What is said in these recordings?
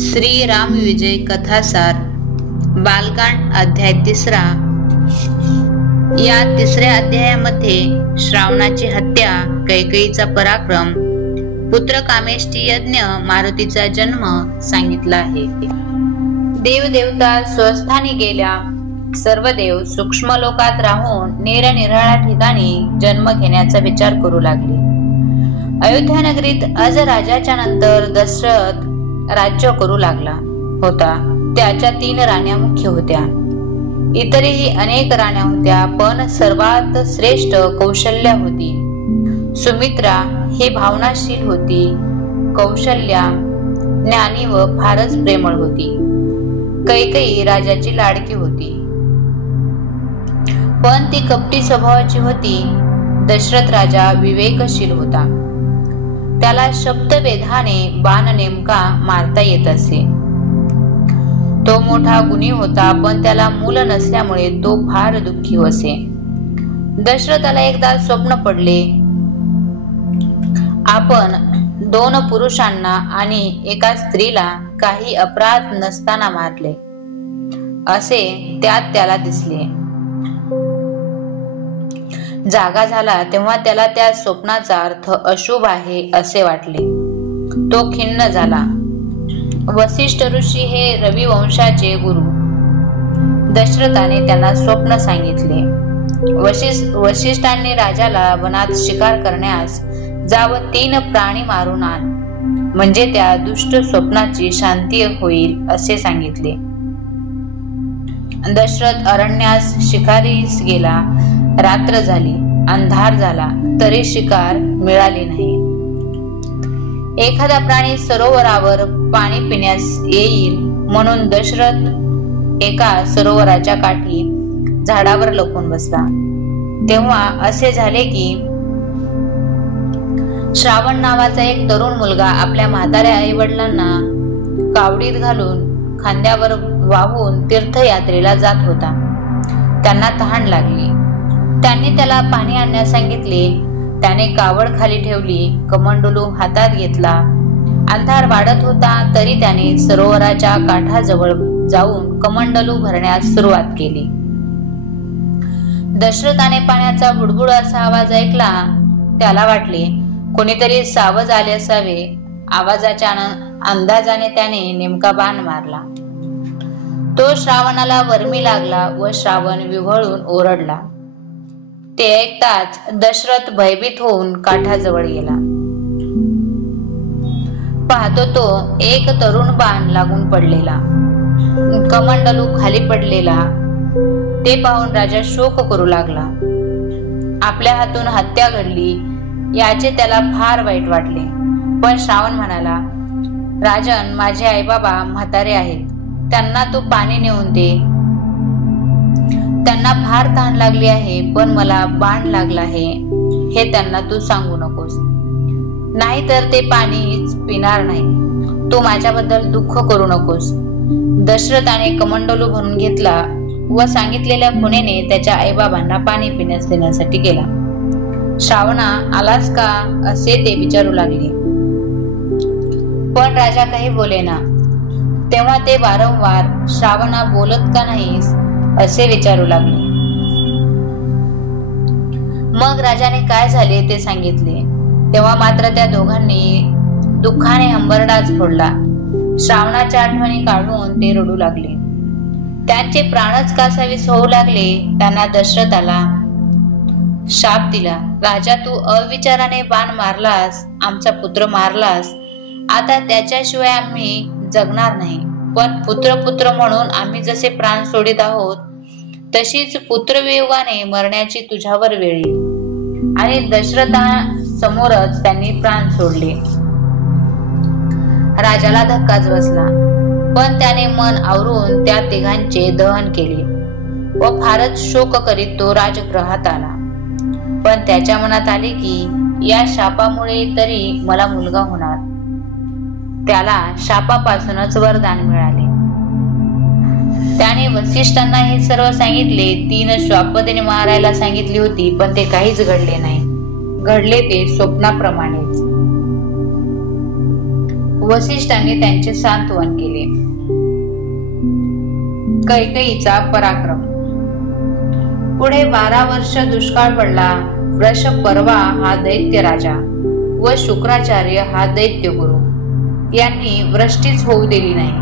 श्री राम विजय कथासार बालकांड अध्याय 3. या 3ऱ्या अध्यायामध्ये श्रावणाची हत्या, कैकेयीचा पराक्रम, पुत्र कामेष्टी यज्ञ, मारुतीचा जन्म सांगितला आहे. देवदेवता स्वस्थानी गेल्या. सर्व देव सूक्ष्म लोकात राहून निरनिराळ्या ठिकाणी जन्म घेण्याचा विचार करू लागले. अयोध्या नगरीत अज राजाच्या नंतर दशरथ राज्य करू लागला होता. त्याच्या 3 राण्या मुख्य होत्या. इतरही अनेक राण्या होत्या, पण सर्वात श्रेष्ठ कौशल्या होती. सुमित्रा ही भावनाशील होती. कौशल्या ज्ञानी व फारच प्रेमळ होती. कैकेयी राजाची लाडकी होती, पण ती कपटी स्वभावाची होती. दशरथ राजा विवेकशील होता. त्याला शब्दभेदाने बाण नेमका मारता येत असे. तो मोठा गुणी होता, पण त्याला मूल नसल्यामुळे तो फार दुःखी असे. दशरथाला एकदा स्वप्न पडले. आपण 2 पुरुषांना आणि एका स्त्रीला काही अपराध नसताना मारले असे त्यात त्याला दिसले. जागा झाला तेव्हा त्याला त्या स्वप्नाचा अर्थ अशुभ आहे असे वाटले. तो खिन्न झाला. वसिष्ठ ऋषी हे रवी वंशाचे गुरु. दशरथाने त्यांना स्वप्न सांगितले. वसिष्ठांनी राजाला वनात शिकार करण्यास जाव 3 प्राणी मारून आण, म्हणजे त्या दुष्ट स्वप्नाची शांती होईल असे सांगितले. दशरथ अरण्यास शिकारीस गेला. रात्र झाली, अंधार झाला, तरी शिकार मिळाली नाही. एखादा प्राणी सरोवरावर पाणी पिण्यास येईल म्हणून दशरथ एका सरोवराच्या काठी झाडावर लपून बसला. तेव्हा असे झाले की श्रावण नावाचा एक तरुण मुलगा आपल्या म्हाताऱ्या आई वडिलांना कावडीत घालून खांद्यावर वाहून तीर्थयात्रेला जात होता. त्यांना तहान लागली. त्यांनी त्याला पाणी आणण्यास सांगितले. त्याने कावड खाली ठेवली, कमंडलू हातात घेतला. अंधार वाढत होता, तरी त्याने सरोवराच्या काठाजवळ जाऊन कमंडलू भरण्यास सुरुवात केली. दशरथाने पाण्याचा बुडबुड असा आवाज ऐकला. त्याला वाटले कोणीतरी सावध आले असावे. आवाजाच्या अंदाजाने त्याने नेमका बाण मारला. तो श्रावणाला वर्मी लागला व श्रावण विव्हळून ओरडला. ते ऐकताच दशरथ भयभीत होऊन काठाजवळ गेला. पाहतो तो एक तरुण बाण लागून पडलेला, कमंडलू खाली पडलेला. ते पाहून राजा शोक करू लागला. आपल्या हातून हत्या घडली याचे त्याला फार वाईट वाटले. पण श्रावण म्हणाला, राजन, माझे आई बाबा म्हातारे आहेत. त्यांना तू पाणी नेऊन दे. त्यांना फार तहान लागली आहे, पण मला बाण लागला आहे हे त्यांना तू सांगू नकोस. नाहीतर ते पाणीच पिणार नाही. तू माझ्याबद्दल दुःख करू नकोस. दशरथाने कमंडलू भरून घेतला व सांगितलेल्या खुणेने त्याच्या आईबाबांना पाणी पिण्यास देण्यासाठी गेला. श्रावणा, आलास का असे ते विचारू लागले. पण राजा काही बोलेना. तेव्हा ते वारंवार, श्रावणा, बोलत का नाहीस असे विचारू लागले. मग राजाने काय झाले ते सांगितले. तेव्हा मात्र त्या दोघांनी दुःखाने हंबरडाच फोडला. श्रावणाच्या आठवणी काढून ते रडू लागले. त्यांचे प्राणच कासावीस होऊ लागले. त्यांना दशरथाला शाप दिला. राजा, तू अविचाराने बाण मारलास, आमचा पुत्र मारलास. आता त्याच्याशिवाय आम्ही जगणार नाही. पण पुत्र म्हणून आम्ही जसे प्राण सोडित आहोत, तशीच पुत्रवियोगाने मरण्याची तुझ्यावर वेळ येईल. आणि दशरथा समोरच त्यांनी प्राण सोडले. राजाला धक्काच बसला, पण त्याने मन आवरून त्या तिघांचे दहन केले व फारच शोक करीत तो राजगृहात आला. पण त्याच्या मनात आले की या शापामुळे तरी मला मुलगा होणार. त्याला शापापासूनच वरदान मिळाले. त्याने वसिष्ठांना हे सर्व सांगितले. 3 श्वापदेने मारायला सांगितली होती, पण ते काहीच घडले नाही. घडले ते स्वप्नाप्रमाणेच. वसिष्ठांनी त्यांचे सांत्वन केले. कैकेयीचा पराक्रम. पुढे 12 वर्ष दुष्काळ पडला. वृषपर्वा हा दैत्य राजा व शुक्राचार्य हा दैत्य गुरु यांनी वृष्टीच होऊ दिली नाही.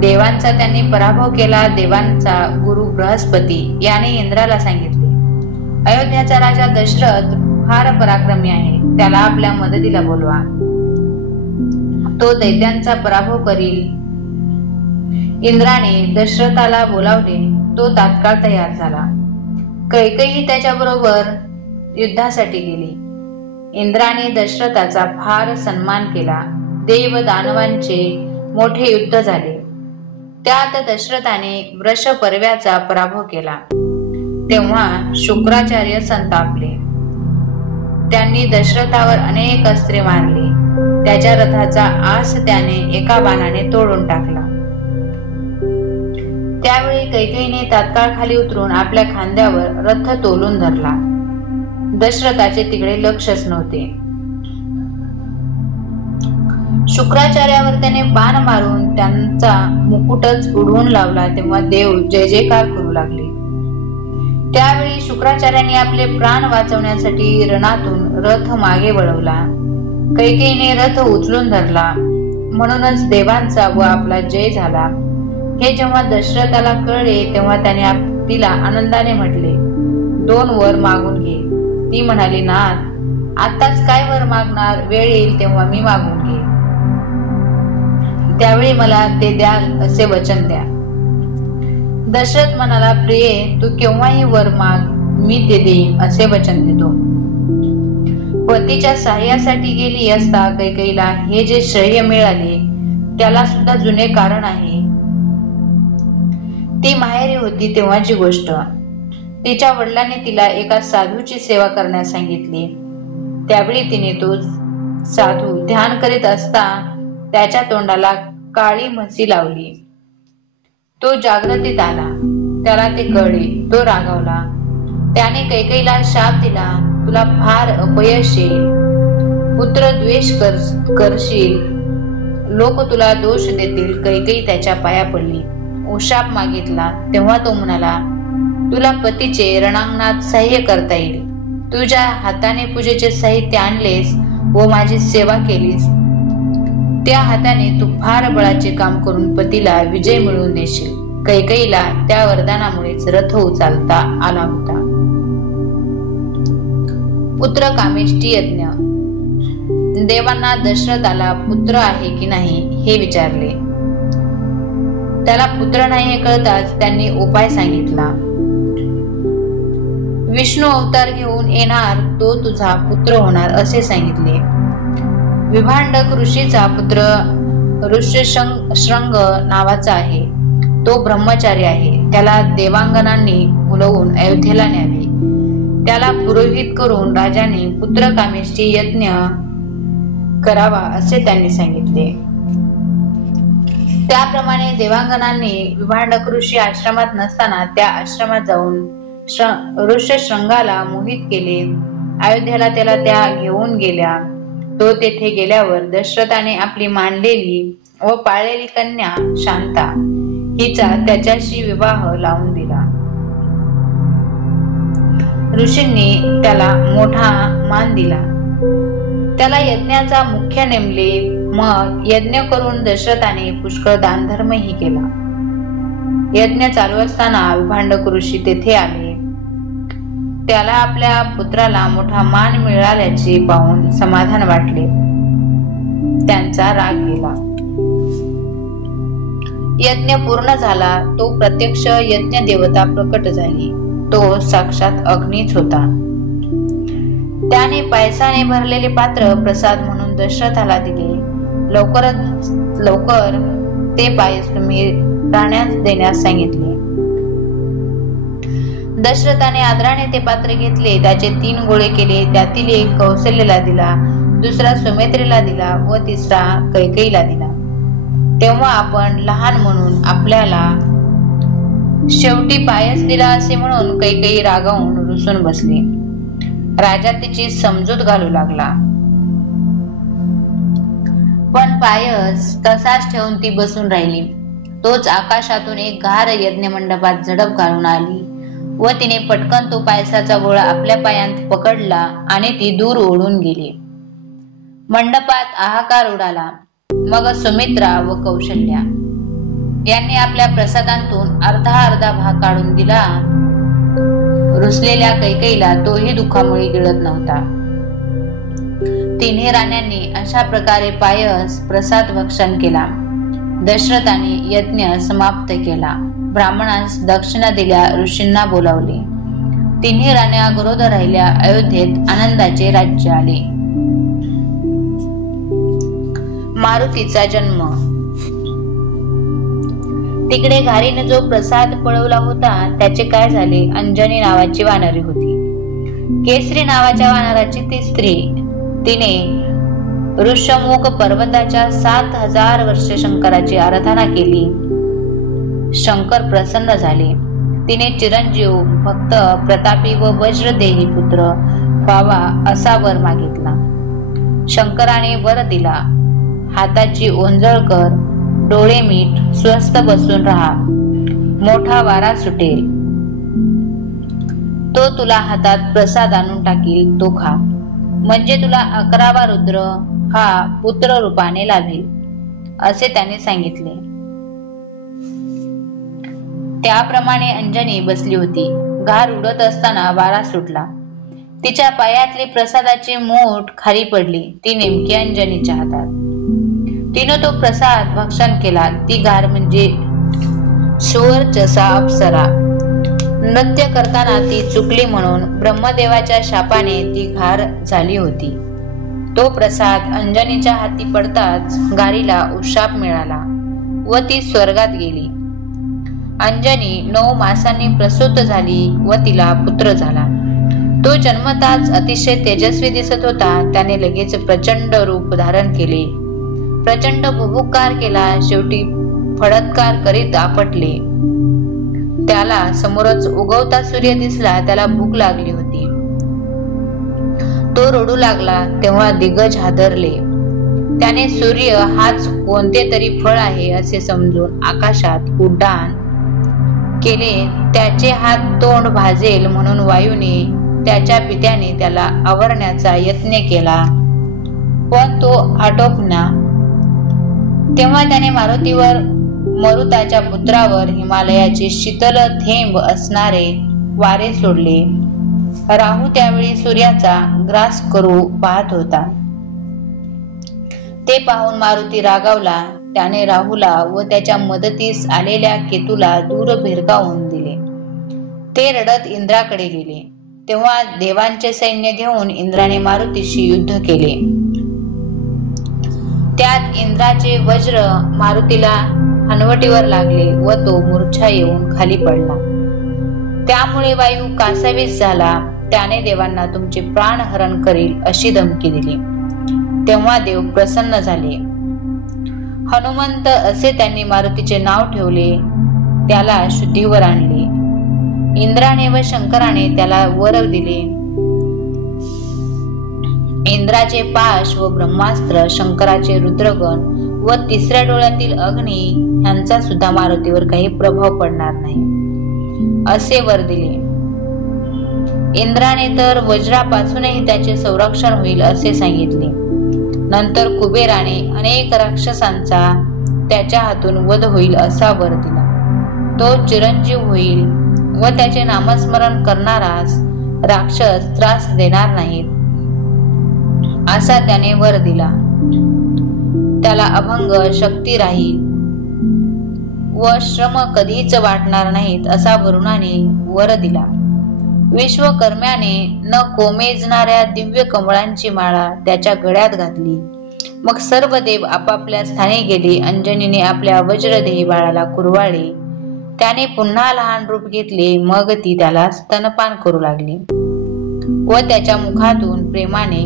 देवांचा त्यांनी पराभव केला. देवांचा गुरु बृहस्पती याने इंद्राला सांगितले, अयोध्याचा राजा दशरथ फार पराक्रमी आहे, त्याला आपल्या मदतीला बोलवा, तो दैत्यांचा पराभव करील. इंद्राने दशरथाला बोलावले. तो तात्काळ तयार झाला. कैकेयी त्याच्याबरोबर युद्धासाठी गेली. इंद्राने दशरथाचा फार सन्मान केला. देव दानवांचे मोठे युद्ध झाले. त्यात दशरथाने वृषपर्व्याचा पराभव केला. तेव्हा शुक्राचार्य संतापले. त्यांनी दशरथावर अनेक अस्त्रे मारली. त्याच्या रथाचा आस त्याने एका बाणाने तोडून टाकला. त्यावेळी कैकेयीने तात्काळ खाली उतरून आपल्या खांद्यावर रथ तोलून धरला. दशरथाचे तिकडे लक्षच नव्हते. शुक्राचार्यावर त्याने बाण मारून त्यांचा मुकुटच उडवून लावला. तेव्हा देव जय जयकार करू लागले. त्यावेळी शुक्राचार्याने आपले प्राण वाचवण्यासाठी रणातून रथ मागे वळवला. कैकेयीने रथ उचलून धरला. म्हणूनच देवांचा व आपला जय झाला. हे जेव्हा दशरथाला कळले तेव्हा त्याने तिला आनंदाने म्हटले, 2 वर मागून घे. ती म्हणाली, नाथ, आताच काय वर मागणार, वेळ येईल तेव्हा मी मागून घे. त्यावेळी मला ते द्याल असे वचन द्या. दशरथ म्हणाला, प्रिये, तू केव्हाही वर माग, मी ते देईन असे वचन देतो. पतीच्या सहाय्यासाठी गेली असता कैकेयीला हे जे श्रेय मिळाले त्याला सुद्धा जुने कारण आहे. ती माहेरी होती तेव्हाची गोष्ट. तिच्या वडिलांनी तिला एका साधूची सेवा करण्यास सांगितली. त्यावेळी तिने तो साधू ध्यान करीत असता त्याच्या तोंडाला काळी म्हसी लावली. तो जागृतीत आला. त्याला ते कळले. तो रागावला. त्याने कैकेयीला शाप दिला, तुला फार अपयश येईल, पुत्र द्वेष करशील, लोक तुला दोष देतील. कैकेयी त्याच्या पाया पडली, शाप मागितला. तेव्हा तो म्हणाला, तुला पतीचे रणांगणात सहाय्य करता येईल. तुझ्या हाताने पूजेचे साहित्य आणलेस व माझी सेवा केलीस, त्या हाताने तू फार बळाचे काम करून पतीला विजय मिळवून देशील. कैकेयीला त्या वरदानामुळेच रथ उचलता आला होता. पुत्र कामेष्टी यज्ञ. देवांना दशरथाला पुत्र आहे की नाही हे विचारले. त्याला पुत्र नाही हे कळताच त्यांनी उपाय सांगितला. विष्णू अवतार घेऊन येणार, तो तुझा पुत्र होणार असे सांगितले. विभांडक ऋषीचा पुत्र ऋष्यशृंग नावाचा आहे. तो ब्रह्मचारी आहे. त्याला देवांगनांनी बोलवून अयोध्येला न्यावे. त्याला पुरोहित करून राजाने पुत्र कामेष्टी यज्ञ करावा असे त्यांनी सांगितले. त्याप्रमाणे देवांगनांनी विभांडक ऋषी आश्रमात नसताना त्या आश्रमात जाऊन ऋष्यशृंगाला मोहित केले. अयोध्येला त्याला त्या घेऊन गेल्या. तो तेथे गेल्यावर दशरथाने आपली मांडलेली व पाळलेली कन्या शांता हिचा त्याच्याशी विवाह लावून दिला. ऋषींनी त्याला मोठा मान दिला. त्याला यज्ञाचा मुख्य नेमले. मग यज्ञ करून दशरथाने पुष्कळ दानधर्मही केला. यज्ञ चालू असताना विभांडक ऋषी तेथे आले. त्याला आपल्या पुत्राला मोठा मान मिळाल्याचे पाहून समाधान वाटले. त्यांचा राग गेला. यज्ञ पूर्ण झाला. तो प्रत्यक्ष यज्ञ देवता प्रकट झाली. तो साक्षात अग्नीच होता. त्याने पायसाने भरलेले पात्र प्रसाद म्हणून दशरथाला दिले. लवकर ते पायस तुम्ही प्राण्यास देण्यास सांगितले. दशरथाने आदराने ते पात्र घेतले. त्याचे 3 गोळे केले. त्यातील एक कौशल्याला दिला, दुसरा सुमित्रेला दिला व तिसरा कैकेयीला दिला. तेव्हा आपण लहान म्हणून आपल्याला शेवटी पायस दिला असे म्हणून कैकेयी रागावून रुसून बसली. राजा तिची समजूत घालू लागला. पण पायस तसाच ठेवून ती बसून राहिली. तोच आकाशातून एक घार यज्ञ मंडपात झडप घालून आली व तिने पटकन तो पायसाचा गोळा आपल्या पायांत पकडला आणि ती दूर ओढून गेली. मंडपात हाहाकार उडाला. मग सुमित्रा व कौशल्या यांनी आपल्या प्रसादांतून अर्धा भाग काढून दिला. रुसलेल्या कैकेयीला तोही दुःखामुळे गिळत नव्हता. तिन्ही राण्यांनी अशा प्रकारे पायस प्रसाद भक्षण केला. दशरथाने यज्ञ समाप्त केला. ब्राह्मणांस दक्षिणा दिल्या. ऋषींना बोलावले. तिन्ही राण्या गरोदर राहिल्या. अयोध्येत आनंदाचे राज्य आले. मारुतीचा जन्म. तिकडे घारीने जो प्रसाद पळवला होता त्याचे काय झाले? अंजनी नावाची वानरी होती. केसरी नावाच्या वानराची ती स्त्री. तिने ऋषमुख पर्वताच्या 7000 वर्षे शंकराची आराधना केली. शंकर प्रसन्न झाले. तिने चिरंजीव, भक्त, प्रतापी व वज्रदेही पुत्र व्हावा असा वर मागितला. शंकराने वर दिला. हाताची ओंजळ कर, डोळे मीट, स्वस्थ बसून राहा. मोठा वारा सुटेल. तो तुला हातात प्रसाद आणून टाकील, तो खा. म्हणजे तुला 11वा रुद्र हा पुत्र रूपाने लाभेल, असे त्याने सांगितले. त्याप्रमाणे अंजनी बसली होती. घार उडत असताना वारा सुटला. तिच्या पायातली प्रसादाची मूठ खाली पडली. ती नेमकी अंजनीच्या हातात. तिने तो प्रसाद भक्षण केला. ती घार म्हणजे सुवर्चसा अप्सरा. नृत्य करताना ती चुकली म्हणून ब्रह्मदेवाच्या शापाने ती घार झाली होती. तो प्रसाद अंजनीच्या हाती पडताच घारीला उशाप मिळाला व ती स्वर्गात गेली. अंजनी 9 मासांनी प्रसूत झाली व तिला पुत्र झाला. तो जन्मताच अतिशय तेजस्वी दिसत होता. त्याने लगेच प्रचंड रूप धारण केले. प्रचंड भुभुकार केला. शेवटी फडत्कार करीत आपटले. त्याला समोरच उगवता सूर्य दिसला. त्याला भूक लागली होती. तो रडू लागला. तेव्हा दिग्गज हादरले. त्याने सूर्य हाच कोणते तरी फळ आहे असे समजून आकाशात उड्डाण केले. त्याचे हात तोंड भाजेल म्हणून वायूने त्याच्या पित्याने त्याला आवरण्याचा यत्न केला, पण तो आटोपला. तेव्हा त्याने मारुतीवर, मरुताच्या पुत्रावर हिमालयाचे शीतल थेंब असणारे वारे सोडले. राहू त्यावेळी सूर्याचा ग्रास करू पाहत होता. ते पाहून मारुती रागावला. त्याने राहूला व त्याच्या मदतीस आलेल्या केतूला दूर भिरकावून दिले. ते रडत इंद्राकडे गेले. तेव्हा देवांचे सैन्य घेऊन इंद्राने मारुतीशी युद्ध केले. त्यात इंद्राचे वज्र मारुतीला हनवटीवर लागले व तो मूर्छा येऊन खाली पडला. त्यामुळे वायू कासावीस झाला. त्याने देवांना तुमचे प्राण हरण करील अशी धमकी दिली. तेव्हा देव प्रसन्न झाले. हनुमंत असे त्यांनी मारुतीचे नाव ठेवले. त्याला शुद्धीवर आणले. इंद्राने व शंकराने त्याला वर दिले. इंद्राचे पाश व ब्रह्मास्त्र, शंकराचे रुद्रगण व तिसऱ्या डोळ्यातील अग्नी यांचा सुद्धा मारुतीवर काही प्रभाव पडणार नाही असे वर दिले. इंद्राने तर वज्रापासूनही त्याचे संरक्षण होईल असे सांगितले. नंतर कुबेराने अनेक राक्षसांचा त्याच्या हातून वध होईल असा वर दिला. तो चिरंजीव होईल व त्याचे नामस्मरण करणारास राक्षस त्रास देणार नाहीत असा त्याने वर दिला. त्याला अभंग शक्ती राहील व श्रम कधीच वाटणार नाहीत असा वरुणाने वर दिला. विश्वकर्म्याने न कोमेजणाऱ्या दिव्य कमळांची माळा त्याच्या गळ्यात घातली. मग सर्व देव आपापल्या स्थानी गेले. अंजनीने आपल्या वज्रदेही बाळाला कुरवाळले. त्याने पुन्हा लहान रूप घेतले. मग ती त्याला स्तनपान करू लागली व त्याच्या मुखातून प्रेमाने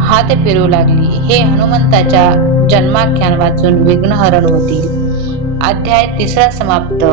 हात फिरवू लागली. हे हनुमंताच्या जन्माख्यान वाचून विघ्नहरण होतील. अध्याय 3 समाप्त.